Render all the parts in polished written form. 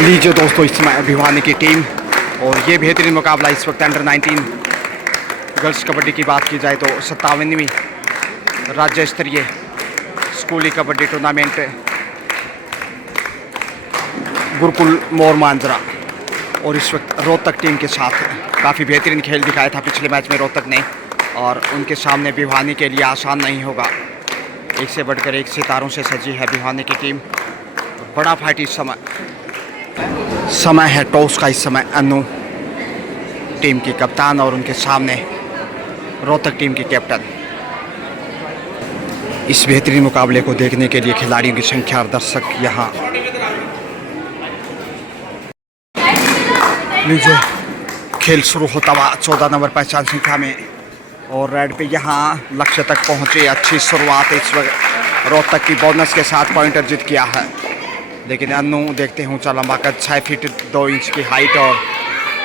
लीजिए दोस्तों, इस समय भिवानी की टीम और ये बेहतरीन मुकाबला इस वक्त अंडर 19 गर्ल्स कबड्डी की बात की जाए तो 57वीं राज्य स्तरीय स्कूली कबड्डी टूर्नामेंट गुरुकुल मोर मांजरा और इस वक्त रोहतक टीम के साथ काफ़ी बेहतरीन खेल दिखाया था पिछले मैच में रोहतक ने, और उनके सामने भिवानी के लिए आसान नहीं होगा। एक से बढ़कर एक सितारों से सजी है भिवानी की टीम। बड़ा फाइट इस समय है टॉस का। इस समय अनु टीम की कप्तान और उनके सामने रोहतक टीम की कैप्टन। इस बेहतरीन मुकाबले को देखने के लिए खिलाड़ियों की संख्या और दर्शक यहाँ लीजिए खेल शुरू होता हुआ 14 नंबर पहचान संख्या में और रेड पे यहाँ लक्ष्य तक पहुँचे। अच्छी शुरुआत इस वक्त रोहतक की बोनस के साथ पॉइंट अर्जित किया है, लेकिन अन्नू देखते हैं ऊंचा लंबा कद 6 फीट 2 इंच की हाइट और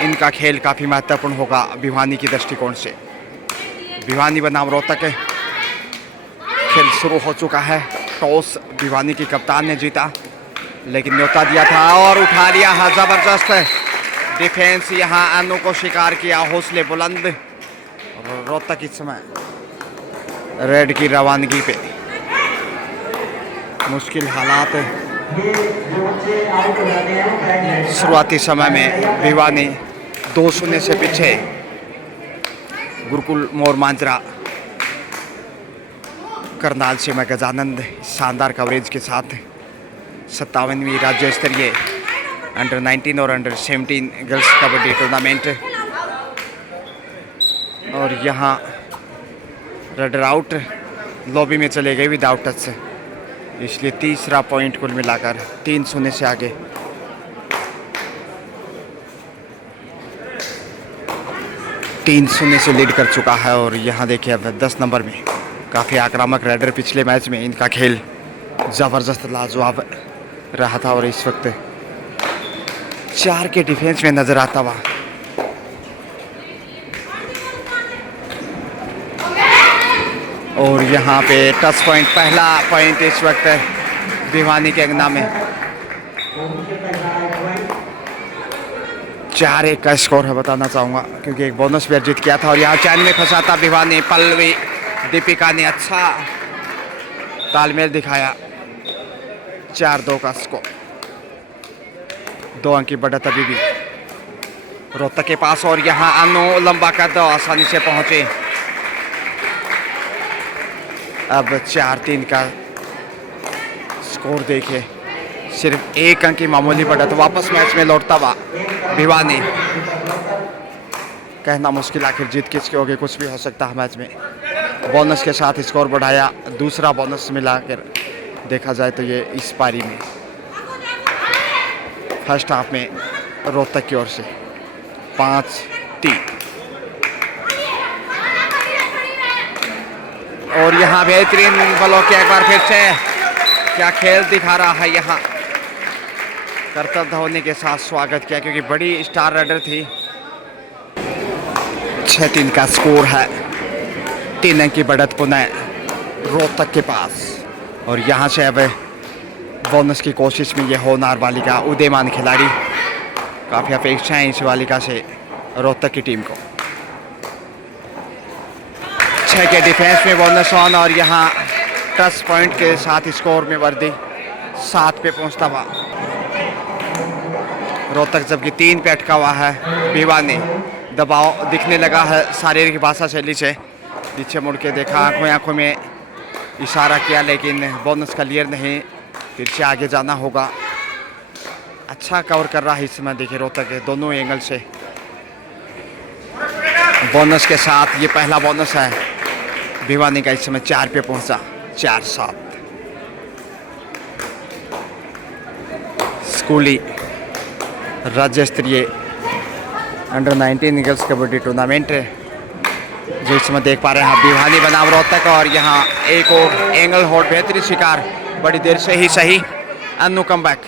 इनका खेल काफ़ी महत्वपूर्ण होगा भिवानी की दृष्टिकोण से। भिवानी बनाम रोहतक खेल शुरू हो चुका है। टॉस भिवानी की कप्तान ने जीता, लेकिन न्योता दिया था और उठा लिया है। ज़बरदस्त डिफेंस यहाँ अन्नू को शिकार किया, हौसले बुलंद। रोहतक इस समय रेड की रवानगी पे मुश्किल हालात। शुरुआती समय में भिवानी 2-0 से पीछे गुरुकुल मोर मांजरा करनाल से मैं गजानंद शानदार कवरेज के साथ 57वीं राज्य स्तरीय अंडर 19 और अंडर 17 गर्ल्स कबड्डी टूर्नामेंट। और यहाँ रडर आउट लॉबी में चले गए विदाउट टच, इसलिए तीसरा पॉइंट कुल मिलाकर 3-0 से आगे। तीन 0 से लीड कर चुका है। और यहाँ देखिए अब 10 नंबर में काफ़ी आक्रामक रेडर। पिछले मैच में इनका खेल ज़बरदस्त लाजवाब रहा था और इस वक्त 4 के डिफेंस में नजर आता हुआ। और यहाँ पे टच पॉइंट, पहला पॉइंट इस वक्त भिवानी के अंगना में। 4-1 का स्कोर है बताना चाहूँगा, क्योंकि एक बोनस भी अर्जित किया था। और यहाँ चैन में फंसा था भिवानी। पल्लवी दीपिका ने अच्छा तालमेल दिखाया। 4-2 का स्कोर। 2 अंक की बढ़त अभी भी रोहतक के पास। और यहाँ अनु लंबा कद आसानी से पहुंचे। अब 4-3 का स्कोर देखिए, सिर्फ 1 अंक की मामूली बढ़त। वापस मैच में लौटता हुआ भिवानी। कहना मुश्किल आखिर जीत किसकी होगी, कुछ भी हो सकता है मैच में। बोनस के साथ स्कोर बढ़ाया। दूसरा बोनस मिलाकर देखा जाए तो ये इस पारी में फर्स्ट हाफ में रोहतक की ओर से 5-3। और यहाँ बेहतरीन बलों के एक बार फिर से क्या खेल दिखा रहा है। यहाँ कर्तव्य धोनी के साथ स्वागत किया, क्योंकि बड़ी स्टार रेडर थी। 6-3 का स्कोर है। 3 अंक की बढ़त पुनः रोहतक के पास। और यहाँ से अब बोनस की कोशिश में ये होनार बालिका उदयमान खिलाड़ी। काफ़ी अपेक्षाएं इस बालिका से रोहतक की टीम को। 6 के डिफेंस में बोनस ऑन। और यहाँ टच पॉइंट के साथ स्कोर में वृद्धि 7 पे पहुँचता हुआ रोहतक, जबकि 3 पे अटका हुआ है भिवानी। दबाव दिखने लगा है शारीरिक भाषा शैली से। पीछे मुड़ के देखा, आंखों में इशारा किया, लेकिन बोनस क्लियर नहीं। फिर से आगे जाना होगा। अच्छा कवर कर रहा है इस समय देखिए रोहतक के दोनों एंगल से। बोनस के साथ ये पहला बोनस है भिवानी का। इस समय 4 पे पहुंचा। 4-7 स्कूली राज्य स्तरीय अंडर 19 गर्ल्स कबड्डी टूर्नामेंट जो इस समय देख पा रहे हैं आप। भिवानी बनाम रोहतक। और यहाँ एक और एंगल होल्ड बेहतरीन शिकार, बड़ी देर से ही सही। Annu come back.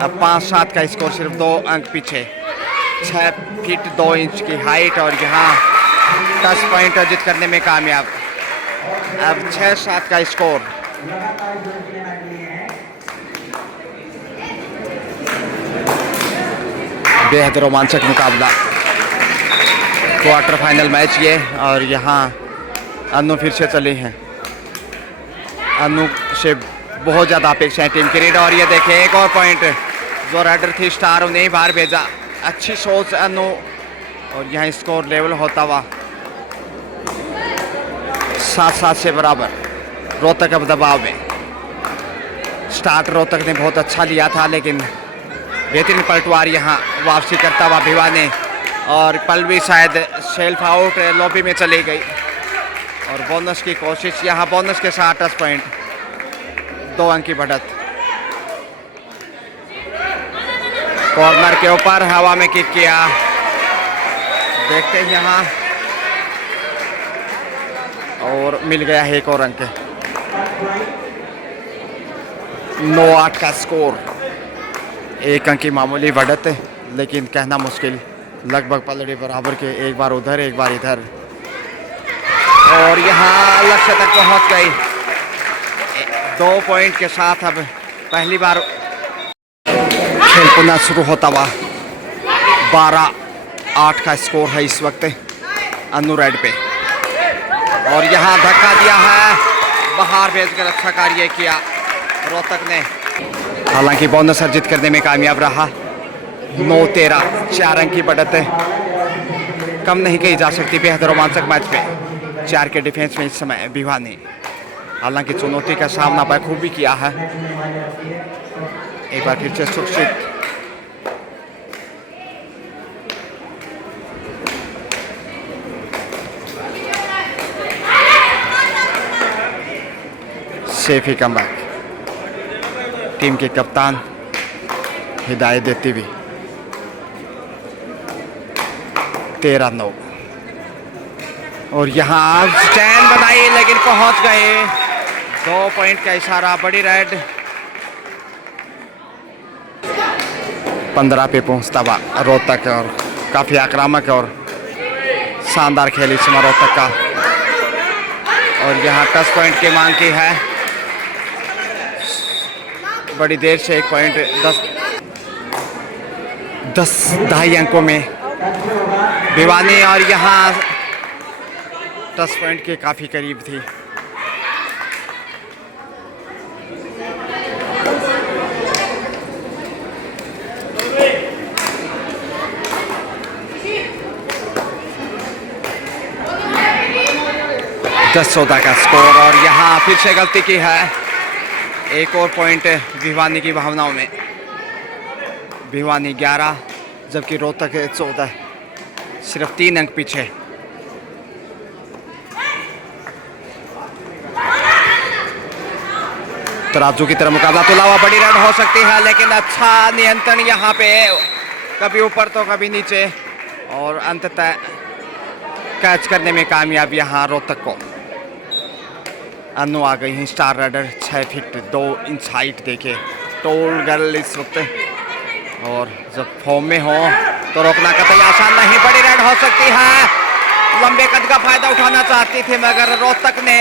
अब 5-7 का स्कोर, सिर्फ 2 अंक पीछे। 6 फीट 2 इंच की हाइट और यहाँ टच पॉइंट अर्जित करने में कामयाब। अब 6-7 का स्कोर। बेहद रोमांचक मुकाबला, क्वार्टर फाइनल मैच ये। और यहाँ अनु फिर से चली हैं, अनु से बहुत ज़्यादा अपेक्षाएं टीम क्रिकेट। और ये देखिए एक और पॉइंट, जो राइडर थी स्टार उन्हें बाहर भेजा, अच्छी सोच अनु। और यहाँ स्कोर लेवल होता हुआ 7-7 से बराबर रोहतक अब दबाव में। स्टार्ट रोहतक ने बहुत अच्छा लिया था, लेकिन बेहतरीन पलटवार यहाँ वापसी करता हुआ भिवानी। और पलवी शायद सेल्फ आउट लॉबी में चली गई। और बोनस की कोशिश, यहाँ बोनस के साथ 10 पॉइंट, 2 अंक की बढ़त। कॉर्नर के ऊपर हवा में किक किया, देखते हैं यहाँ, और मिल गया है एक और अंक। 9-8 का स्कोर, 1 अंक की मामूली बढ़त है, लेकिन कहना मुश्किल, लगभग पलड़े बराबर के, एक बार उधर एक बार इधर। और यहाँ लक्ष्य तक पहुंच गई 2 पॉइंट के साथ। अब पहली बार खेल पुनः शुरू होता हुआ, 12-8 का स्कोर है इस वक्त अनु रेड पे। और यहाँ धक्का दिया है, बाहर भेजकर अच्छा कार्य किया रोहतक ने। हालांकि बोनस अर्जित करने में कामयाब रहा। 9-13, 4 अंक की बढ़त है, कम नहीं कही जा सकती। बेहद रोमांचक मैच पे 4 के डिफेंस में इस समय भिवानी, हालांकि चुनौती का सामना बखूबी किया है। एक बार फिर से सुरक्षित सेफी कमबैक, टीम के कप्तान हिदायत देती हुई। 13-9, और यहाँ स्टैंड बनाई, लेकिन पहुंच गए 2 पॉइंट का इशारा। बड़ी राइड 15 पे पहुंचता हुआ रोहतक, और काफ़ी आक्रामक और शानदार खेल इस समय रोहतक का। और यहाँ 10 पॉइंट की मांग की है, बड़ी देर से 1 पॉइंट 10 ढाई अंकों में भिवानी। और यहाँ 10 पॉइंट के काफ़ी करीब थी। दस 14 का स्कोर, और यहाँ फिर से गलती की है। एक और पॉइंट भिवानी की भावनाओं में। भिवानी 11, जबकि रोहतक 14, सिर्फ 3 अंक पीछे। तराजू की तरह मुकाबला तुला हुआ, बड़ी रन हो सकती है, लेकिन अच्छा नियंत्रण यहाँ पे, कभी ऊपर तो कभी नीचे, और अंततः कैच करने में कामयाब यहाँ रोहतक को। अनु आ गई हैं, star rider 6 feet 2 inch height, देखे टोल गर्ल इस वक्त। और जब फॉर्म में हो तो रोकना कतई आसान नहीं। बड़ी राइड हो सकती है, लंबे कद का फायदा उठाना चाहती थी, मगर रोहतक ने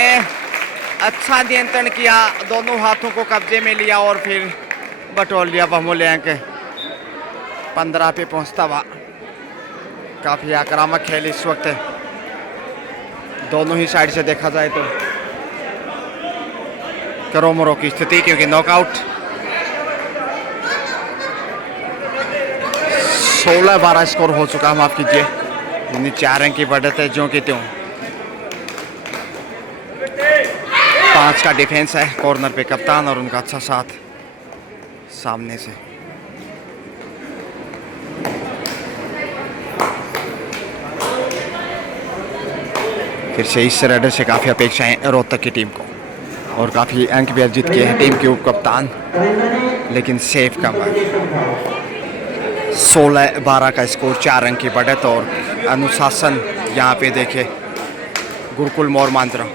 अच्छा नियंत्रण किया, दोनों हाथों को कब्जे में लिया और फिर बटोर लिया बहुमूल्य अंक। 15 पे पहुंचता हुआ काफ़ी आक्रामक खेल इस वक्त दोनों ही साइड से देखा जाए तो। करो मरो की स्थिति, क्योंकि नॉकआउट। 16-12 स्कोर हो चुका, माफ कीजिए, यानी 4 अंक की बढ़त है ज्यों की त्यों। 5 का डिफेंस है, कॉर्नर पे कप्तान और उनका अच्छा साथ सामने से। फिर से इस राइडर से काफ़ी अपेक्षाएं रोहतक की टीम को, और काफ़ी अंक भी अर्जित किए हैं टीम के उप कप्तान, लेकिन सेफ का 16-12 का स्कोर, 4 अंक की बढ़त और अनुशासन। यहाँ पे देखे गुरुकुल मोर मंत्र।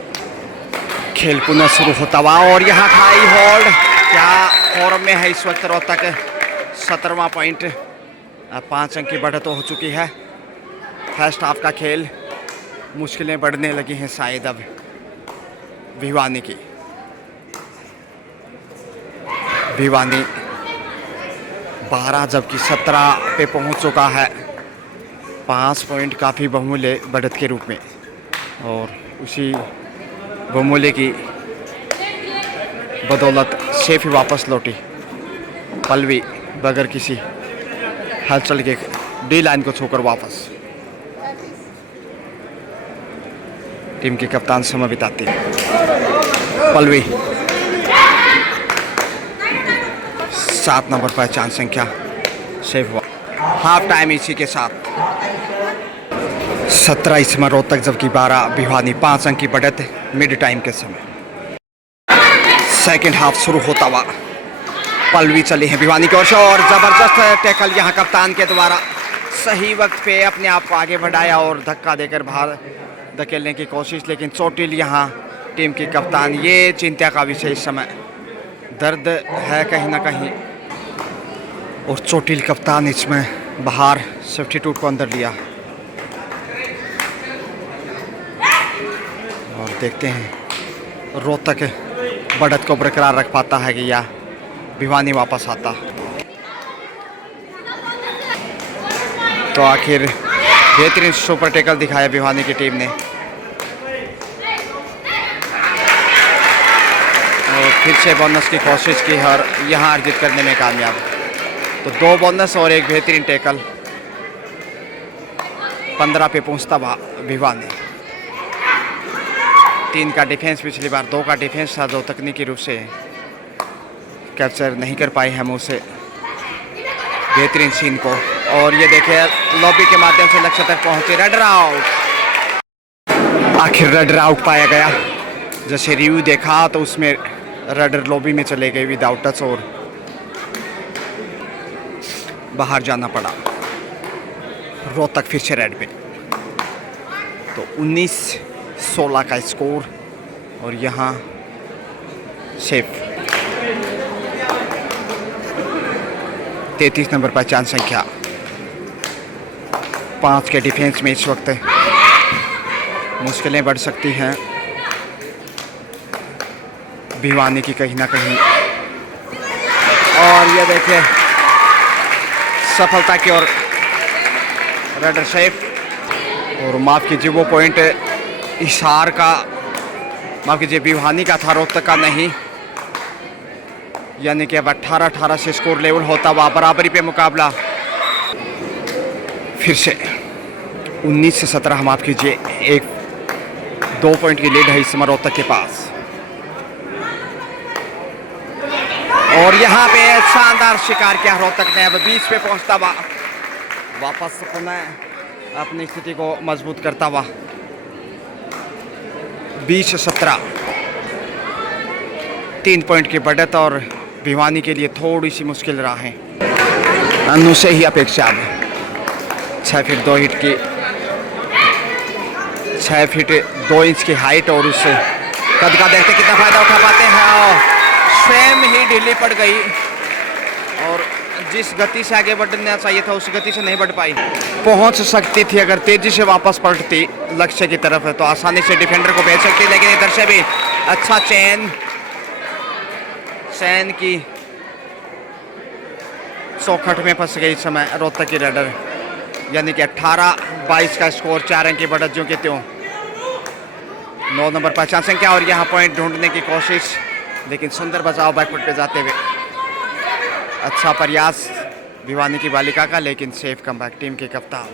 खेल पुनः शुरू होता हुआ, और यहाँ खाई होल्ड, क्या फॉर्म में है इस वक्त रोहतक। 17वां पॉइंट, 5 अंक की बढ़त हो चुकी है। फर्स्ट हाफ का खेल, मुश्किलें बढ़ने लगी हैं शायद अब भिवानी की। भिवानी 12 जबकि 17 पे पहुंच चुका है। 5 पॉइंट काफ़ी बहुमूल्य बढ़त के रूप में, और उसी बहुमूल्य की बदौलत सेफ ही वापस लौटी पल्लवी बगैर किसी हलचल के डी लाइन को छूकर वापस। टीम के कप्तान समय बिताती पल्लवी 7 नंबर पहचान संख्या सेफ हुआ। हाफ टाइम इसी के साथ 17 इस समय रोहतक जबकि 12 भिवानी। 5 अंक की बढ़त मिड टाइम के समय। सेकंड हाफ शुरू होता हुआ पल्लवी चली है भिवानी की ओर से, और जबरदस्त टैकल यहाँ कप्तान के द्वारा सही वक्त पे अपने आप को आगे बढ़ाया और धक्का देकर बाहर धकेलने की कोशिश, लेकिन चोटिल यहाँ टीम की कप्तान। ये चिंता का विषय इस समय, दर्द है कहीं ना कहीं, और चोटिल कप्तान इसमें बाहर सब्स्टिट्यूट को अंदर लिया। और देखते हैं रोहतक बढ़त को बरकरार रख पाता है कि या भिवानी वापस आता। तो आखिर बेहतरीन सुपर टैकल दिखाया भिवानी की टीम ने, और फिर से बोनस की कोशिश की और यहाँ अर्जित करने में कामयाब। तो 2 बोनस और एक बेहतरीन टैकल। 15 पे पहुँचता भिवानी। 3 का डिफेंस पिछली बार, 2 का डिफेंस था जो तकनीकी रूप से कैप्चर नहीं कर पाए हम उसे बेहतरीन सीन को। और ये देखिए लॉबी के माध्यम से लक्ष्य तक पहुंचे। रडर आउट, आखिर रडर आउट पाया गया। जैसे रिव्यू देखा तो उसमें रडर लॉबी में चले गए विदाउट टच और बाहर जाना पड़ा। रोहतक फिर से रेड पे। तो 19-16 का स्कोर, और यहाँ सेफ। 33 नंबर पहचान संख्या। 5 के डिफेंस में इस वक्त मुश्किलें बढ़ सकती हैं भिवानी की कहीं ना कहीं। और ये देखिए सफलता की ओर रडर सेफ। और माफ़ कीजिए वो पॉइंट इशार का, माफ़ कीजिए भिवानी का था, रोहतक का नहीं। यानी कि अब 18-18 से स्कोर लेवल होता हुआ बराबरी पे मुकाबला। फिर से 19 से 17 माफ़ कीजिए, 1-2 पॉइंट की लीड है इस समय रोहतक के पास। और यहाँ पे शानदार शिकार किया रोहतक ने। अब 20 पे पहुँचता हुआ वापस पुनः अपनी स्थिति को मजबूत करता हुआ। 20-17 3 पॉइंट की बढ़त, और भिवानी के लिए थोड़ी सी मुश्किल रहा है। अनु से ही अपेक्षा अब 6 फीट 2 इंच की 6 फीट 2 इंच की हाइट, और उससे कद का देखते कितना फायदा उठा पाते हैं। और स्वयं ही ढीली पड़ गई, और जिस गति से आगे बढ़ना चाहिए था उस गति से नहीं बढ़ पाई। पहुंच सकती थी अगर तेजी से वापस पलटती लक्ष्य की तरफ, तो आसानी से डिफेंडर को भेज सकती, लेकिन इधर से भी अच्छा चैन की चौखट में फंस गई इस समय रोहतक की रेडर। यानी कि 18-22 का स्कोर, 4 अंक की बढ़त जो कि त्यों। 9 नंबर पहचान संख्या, और यहाँ पॉइंट ढूंढने की कोशिश, लेकिन सुंदर बचाव बैकफुट पे जाते हुए। अच्छा प्रयास भिवानी की बालिका का, लेकिन सेफ कमबैक। टीम के कप्तान,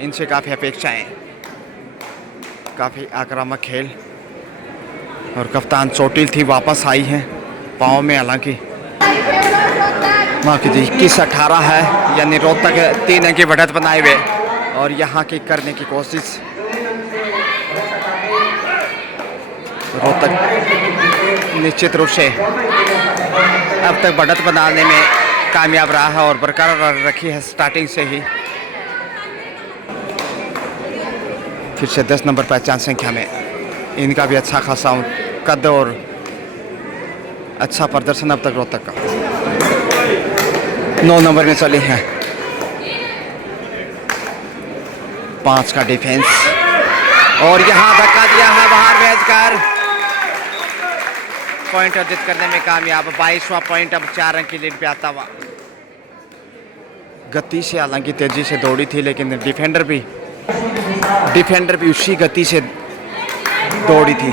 इनसे काफ़ी अपेक्षाएं, काफ़ी आक्रामक खेल, और कप्तान चोटिल थी वापस आई है पाँव में। हालांकि माफ़ कीजिए 21-18 है, यानी रोहतक 3 अंक की बढ़त बनाए हुए, और यहाँ किक करने की कोशिश। रोहतक निश्चित रूप से अब तक बढ़त बनाने में कामयाब रहा है और बरकरार रखी है स्टार्टिंग से ही। फिर से 10 नंबर पहचान संख्या में इनका भी अच्छा खासा कद और अच्छा प्रदर्शन अब तक रोहतक का। 9 नंबर में चली हैं। 5 का डिफेंस, और यहाँ धक्का दिया है बाहर भेजकर पॉइंट अर्जित करने में कामयाब। 22वां पॉइंट अब 4 अंक की लीड पे आता हुआ। गति से हालांकि तेज़ी से दौड़ी थी, लेकिन डिफेंडर भी उसी गति से दौड़ी थी।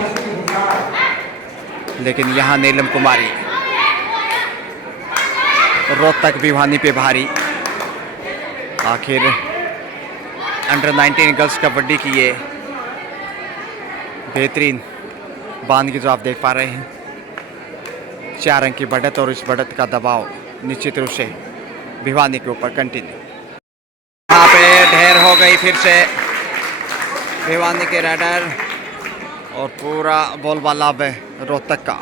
लेकिन यहाँ नीलम कुमारी रोहतक भिवानी पे भारी। आखिर अंडर 19 गर्ल्स कबड्डी की ये बेहतरीन बांध जो आप देख पा रहे हैं, 4 अंक की बढ़त, और इस बढ़त का दबाव निश्चित रूप से भिवानी के ऊपर कंटिन्यू। यहाँ पे ढेर हो गई फिर से भिवानी के राइडर, और पूरा बोलबाला अब रोहतक का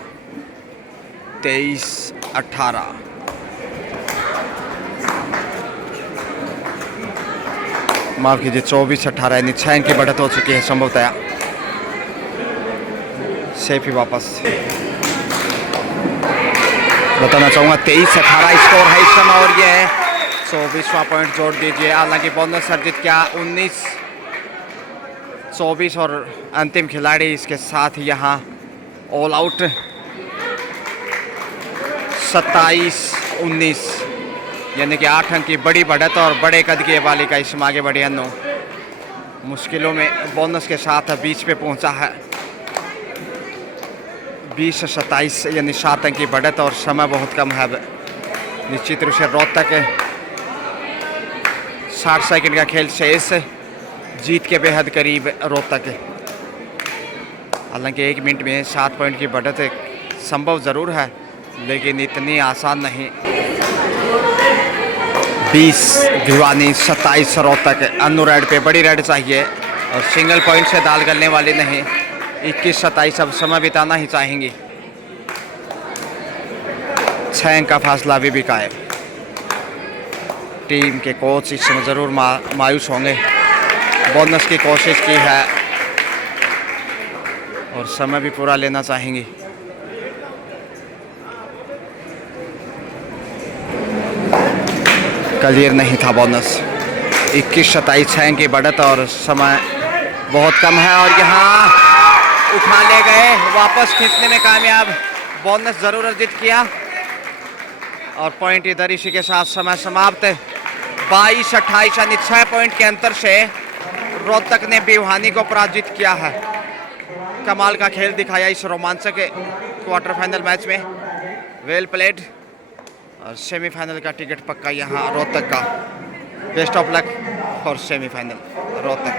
23-18। माफ कीजिए 24-18, यानी 6 अंक की बढ़त हो चुकी है संभवतया। सेफी वापस बताना चाहूँगा 23-18 स्कोर है इस समय, और ये 24वां पॉइंट जोड़ दीजिए। हालांकि बोनस अर्जित क्या 19-24, और अंतिम खिलाड़ी इसके साथ यहाँ ऑल आउट 27-19, यानी कि 8 अंक की बड़ी बढ़त और बड़े कद की बालिका इसमें आगे बढ़ी। अन्नो मुश्किलों में बोनस के साथ बीच पे पहुंचा है। 20-27 यानी 7 अंक की बढ़त, और समय बहुत कम है। निश्चित रूप से रोहतक 60 सेकंड का खेल शेष, जीत के बेहद करीब रोहतक। हालांकि 1 मिनट में 7 पॉइंट की बढ़त संभव ज़रूर है, लेकिन इतनी आसान नहीं। 20 भिवानी, 27 रोहतक। अन्नू रेड पे बड़ी रेड चाहिए, और सिंगल पॉइंट से दाल गलने वाली नहीं। 21-27 अब समय बिताना ही चाहेंगी। 6 अंक का फासला अभी भी कायम। टीम के कोच इस समय ज़रूर मायूस होंगे। बोनस की कोशिश की है और समय भी पूरा लेना चाहेंगी। क्लियर नहीं था बोनस। 21-27, 6 अंक की बढ़त, और समय बहुत कम है, और यहाँ उठा ले गए, वापस खींचने में कामयाब। बोनस जरूर अर्जित किया, और पॉइंट इधर इसी के साथ समय समाप्त। 22-28 यानी 6 पॉइंट के अंतर से रोहतक ने भिवानी को पराजित किया है। कमाल का खेल दिखाया इस रोमांचक क्वार्टर फाइनल मैच में। वेल प्लेड, और सेमीफाइनल का टिकट पक्का यहाँ रोहतक का। Best of luck for semifinal Rohtak.